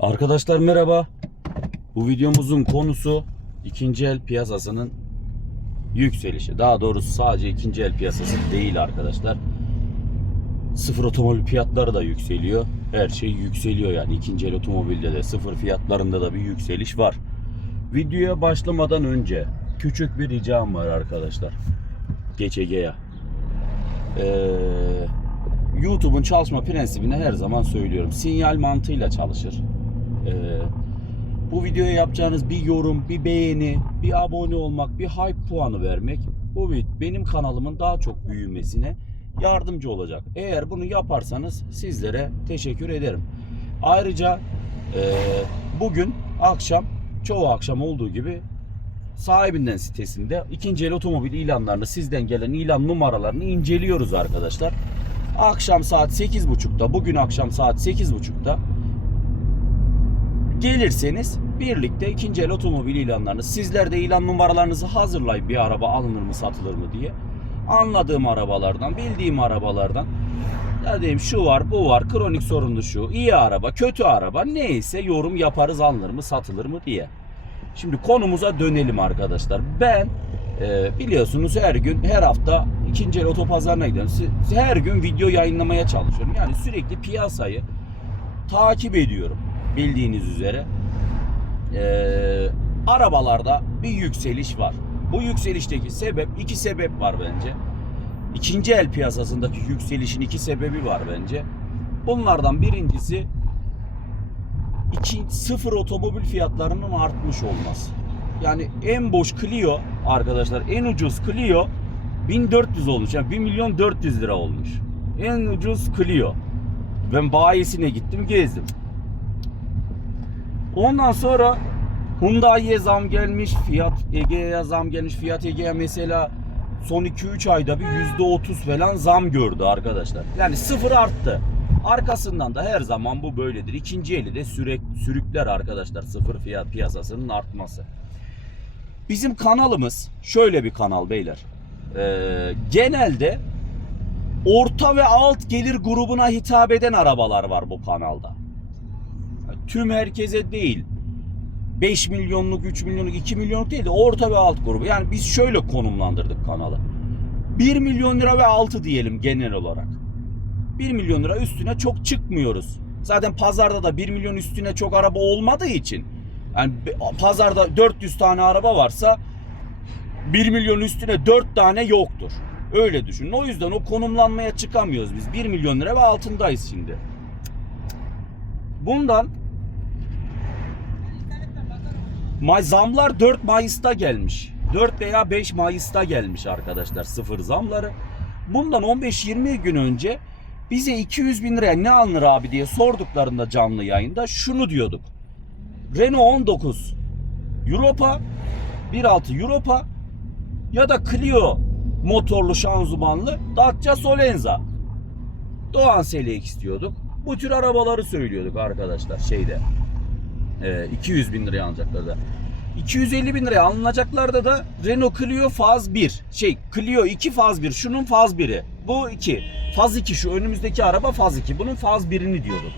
Arkadaşlar merhaba. Bu videomuzun konusu ikinci el piyasasının yükselişi. Daha doğrusu sadece ikinci el piyasası değil arkadaşlar. Sıfır otomobil fiyatları da yükseliyor. Her şey yükseliyor yani ikinci el otomobilde de sıfır fiyatlarında da bir yükseliş var. Videoya başlamadan önce küçük bir ricam var arkadaşlar. Geç Ege'ye. Ee, YouTube'un çalışma prensibini her zaman söylüyorum. Sinyal mantığıyla çalışır. Ee, bu videoya yapacağınız bir yorum, bir beğeni, bir abone olmak, bir hype puanı vermek bu benim kanalımın daha çok büyümesine yardımcı olacak. Eğer bunu yaparsanız sizlere teşekkür ederim. Ayrıca e, bugün akşam çoğu akşam olduğu gibi sahibinden sitesinde ikinci el otomobil ilanlarını sizden gelen ilan numaralarını inceliyoruz arkadaşlar. Akşam saat 8.30'da bugün akşam saat 8.30'da gelirseniz birlikte ikinci el otomobil ilanlarını sizler de ilan numaralarınızı hazırlayın bir araba alınır mı satılır mı diye. Anladığım arabalardan, bildiğim arabalardan ya diyeyim şu var, bu var, kronik sorunlu şu, iyi araba, kötü araba neyse yorum yaparız alınır mı, satılır mı diye. Şimdi konumuza dönelim arkadaşlar. Ben e, biliyorsunuz her gün, her hafta ikinci el otopazarına gidiyorum. Her gün video yayınlamaya çalışıyorum. Yani sürekli piyasayı takip ediyorum bildiğiniz üzere. Ee, arabalarda bir yükseliş var. Bu yükselişteki sebep iki sebep var bence. İkinci el piyasasındaki yükselişin iki sebebi var bence. Bunlardan birincisi iki, sıfır otomobil fiyatlarının artmış olması. Yani en boş Clio arkadaşlar en ucuz Clio 1400 olmuş. Yani 1 milyon 400 lira olmuş. En ucuz Clio. Ben bayisine gittim gezdim. Ondan sonra Hyundai'ye zam gelmiş, Fiat Ege'ye zam gelmiş. Fiat Ege'ye mesela son 2-3 ayda bir %30 falan zam gördü arkadaşlar. Yani sıfır arttı. Arkasından da her zaman bu böyledir. İkinci eli de sürek, sürükler arkadaşlar sıfır fiyat piyasasının artması. Bizim kanalımız şöyle bir kanal beyler. Ee, genelde orta ve alt gelir grubuna hitap eden arabalar var bu kanalda. Tüm herkese değil. 5 milyonluk, 3 milyonluk, 2 milyonluk değil de orta ve alt grubu. Yani biz şöyle konumlandırdık kanalı. 1 milyon lira ve altı diyelim genel olarak. 1 milyon lira üstüne çok çıkmıyoruz. Zaten pazarda da 1 milyon üstüne çok araba olmadığı için yani pazarda 400 tane araba varsa 1 milyon üstüne 4 tane yoktur. Öyle düşünün. O yüzden o konumlanmaya çıkamıyoruz biz. 1 milyon lira ve altındayız şimdi. Bundan May zamlar 4 Mayıs'ta gelmiş. 4 veya 5 Mayıs'ta gelmiş arkadaşlar sıfır zamları. Bundan 15-20 gün önce bize 200 bin liraya ne alınır abi diye sorduklarında canlı yayında şunu diyorduk. Renault 19 Europa 1.6 Europa ya da Clio motorlu şanzımanlı Dacia Solenza. Doğan Selix diyorduk. Bu tür arabaları söylüyorduk arkadaşlar şeyde. Ee, 200 bin liraya alacaklar da. 250 bin liraya alınacaklarda da Renault Clio faz 1. Şey Clio 2 faz 1. Şunun faz 1'i. Bu 2. Faz 2 şu önümüzdeki araba faz 2. Bunun faz 1'ini diyorduk.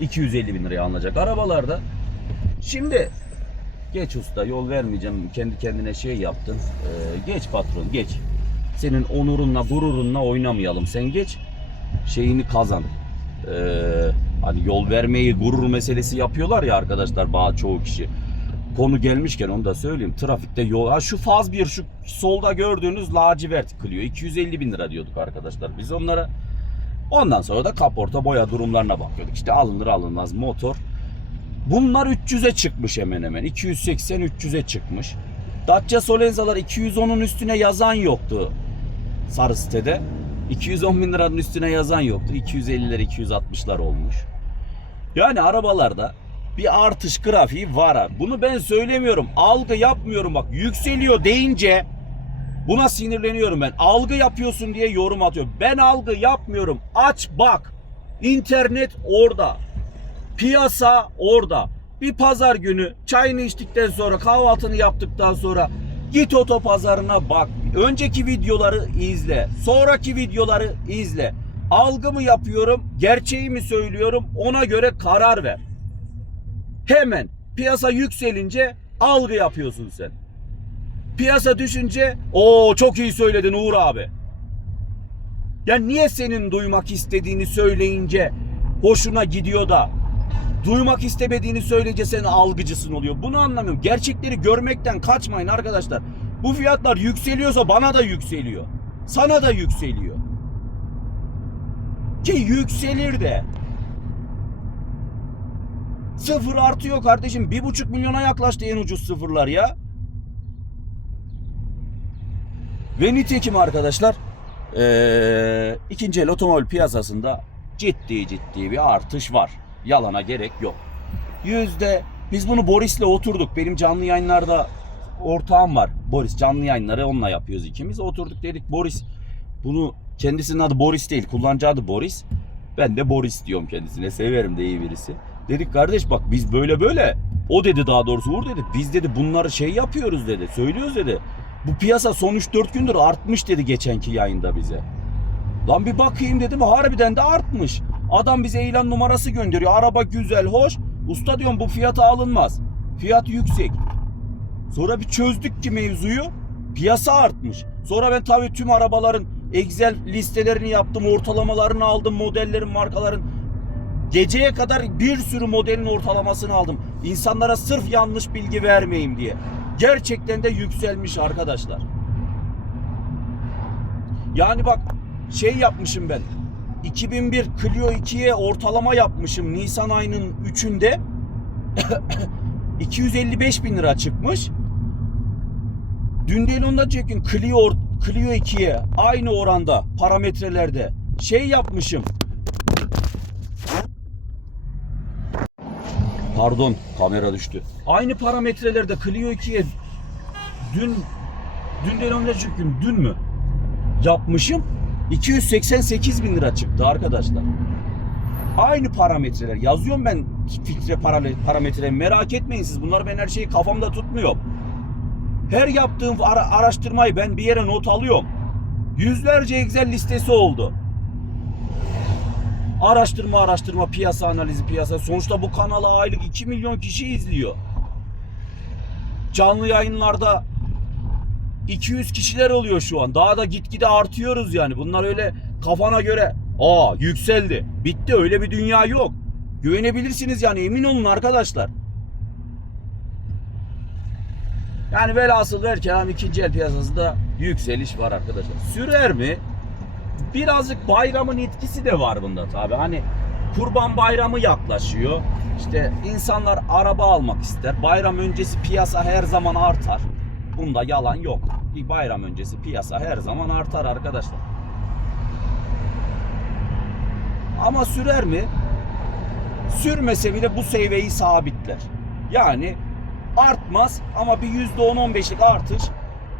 250 bin liraya alınacak arabalarda. Şimdi geç usta yol vermeyeceğim. Kendi kendine şey yaptın. Ee, geç patron geç. Senin onurunla gururunla oynamayalım. Sen geç şeyini kazan. Ee, hani yol vermeyi gurur meselesi yapıyorlar ya arkadaşlar bazı çoğu kişi. Konu gelmişken onu da söyleyeyim. Trafikte yol. Ha şu faz bir şu solda gördüğünüz lacivert Clio 250 bin lira diyorduk arkadaşlar biz onlara. Ondan sonra da kaporta boya durumlarına bakıyorduk. İşte alınır alınmaz motor. Bunlar 300'e çıkmış hemen hemen. 280-300'e çıkmış. Dacia Solenza'lar 210'un üstüne yazan yoktu sarı sitede. 210 bin liranın üstüne yazan yoktu. 250'ler 260'lar olmuş. Yani arabalarda bir artış grafiği var. Bunu ben söylemiyorum. Algı yapmıyorum bak. Yükseliyor deyince buna sinirleniyorum ben. Algı yapıyorsun diye yorum atıyor. Ben algı yapmıyorum. Aç bak. İnternet orada. Piyasa orada. Bir pazar günü çayını içtikten sonra kahvaltını yaptıktan sonra git otopazarına bak. Önceki videoları izle. Sonraki videoları izle. Algı mı yapıyorum, gerçeği mi söylüyorum ona göre karar ver. Hemen piyasa yükselince algı yapıyorsun sen. Piyasa düşünce o çok iyi söyledin Uğur abi. Ya niye senin duymak istediğini söyleyince hoşuna gidiyor da duymak istemediğini söyleyince sen algıcısın oluyor. Bunu anlamıyorum. Gerçekleri görmekten kaçmayın arkadaşlar. Bu fiyatlar yükseliyorsa bana da yükseliyor. Sana da yükseliyor. Ki yükselir de. Sıfır artıyor kardeşim. Bir buçuk milyona yaklaştı en ucuz sıfırlar ya. Ve nitekim arkadaşlar eee, ikinci el otomobil piyasasında ciddi ciddi bir artış var. Yalana gerek yok. Yüzde biz bunu Boris'le oturduk. Benim canlı yayınlarda ortağım var. Boris canlı yayınları onunla yapıyoruz ikimiz. Oturduk dedik Boris bunu kendisinin adı Boris değil. Kullanıcı adı Boris. Ben de Boris diyorum kendisine. Severim de iyi birisi. Dedik kardeş bak biz böyle böyle. O dedi daha doğrusu Uğur dedi. Biz dedi bunları şey yapıyoruz dedi. Söylüyoruz dedi. Bu piyasa son 3-4 gündür artmış dedi geçenki yayında bize. Lan bir bakayım dedim harbiden de artmış. Adam bize ilan numarası gönderiyor. Araba güzel, hoş. Usta diyorum bu fiyata alınmaz. Fiyat yüksek. Sonra bir çözdük ki mevzuyu. Piyasa artmış. Sonra ben tabii tüm arabaların Excel listelerini yaptım, ortalamalarını aldım, modellerin, markaların. Geceye kadar bir sürü modelin ortalamasını aldım. İnsanlara sırf yanlış bilgi vermeyeyim diye. Gerçekten de yükselmiş arkadaşlar. Yani bak şey yapmışım ben. 2001 Clio 2'ye ortalama yapmışım Nisan ayının 3'ünde. 255 bin lira çıkmış. Dün değil ondan çekin Clio, Clio 2'ye aynı oranda parametrelerde şey yapmışım. Pardon kamera düştü. Aynı parametrelerde Clio 2'ye dün dün değil ondan çekin dün mü yapmışım. 288 bin lira çıktı arkadaşlar. Aynı parametreler. Yazıyorum ben filtre parametre. Merak etmeyin siz. Bunları ben her şeyi kafamda tutmuyorum. Her yaptığım ara- araştırmayı ben bir yere not alıyorum. Yüzlerce Excel listesi oldu. Araştırma araştırma piyasa analizi piyasa. Sonuçta bu kanala aylık 2 milyon kişi izliyor. Canlı yayınlarda 200 kişiler oluyor şu an. Daha da gitgide artıyoruz yani. Bunlar öyle kafana göre aa yükseldi. Bitti öyle bir dünya yok. Güvenebilirsiniz yani emin olun arkadaşlar. Yani velhasıl ver kelam ikinci el piyasasında yükseliş var arkadaşlar. Sürer mi? Birazcık bayramın etkisi de var bunda tabi. Hani kurban bayramı yaklaşıyor. İşte insanlar araba almak ister. Bayram öncesi piyasa her zaman artar. Bunda yalan yok. Bir bayram öncesi piyasa her zaman artar arkadaşlar. Ama sürer mi? Sürmese bile bu seviyeyi sabitler. Yani artmaz ama bir %10-15'lik artış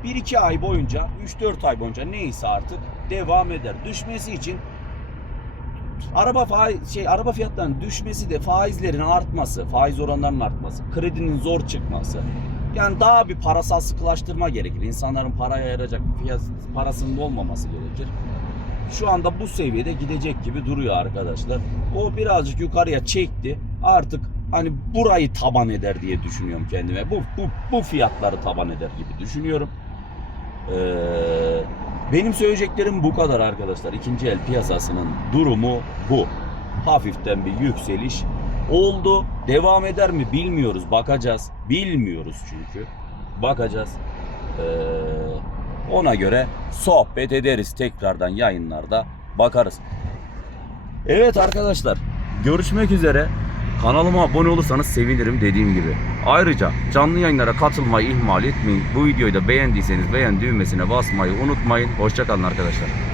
1-2 ay boyunca, 3-4 ay boyunca neyse artık devam eder. Düşmesi için araba faiz şey araba fiyatlarının düşmesi de faizlerin artması, faiz oranlarının artması, kredinin zor çıkması. Yani daha bir parasal sıkılaştırma gerekir. İnsanların paraya ayıracak fiyat parasının olmaması gerekir. Şu anda bu seviyede gidecek gibi duruyor arkadaşlar. O birazcık yukarıya çekti. Artık hani burayı taban eder diye düşünüyorum kendime. Bu bu bu fiyatları taban eder gibi düşünüyorum. Ee, benim söyleyeceklerim bu kadar arkadaşlar. İkinci el piyasasının durumu bu. Hafiften bir yükseliş oldu. Devam eder mi bilmiyoruz. Bakacağız. Bilmiyoruz çünkü. Bakacağız. Ee, ona göre sohbet ederiz tekrardan yayınlarda. Bakarız. Evet arkadaşlar. Görüşmek üzere. Kanalıma abone olursanız sevinirim dediğim gibi. Ayrıca canlı yayınlara katılmayı ihmal etmeyin. Bu videoyu da beğendiyseniz beğen düğmesine basmayı unutmayın. Hoşçakalın arkadaşlar.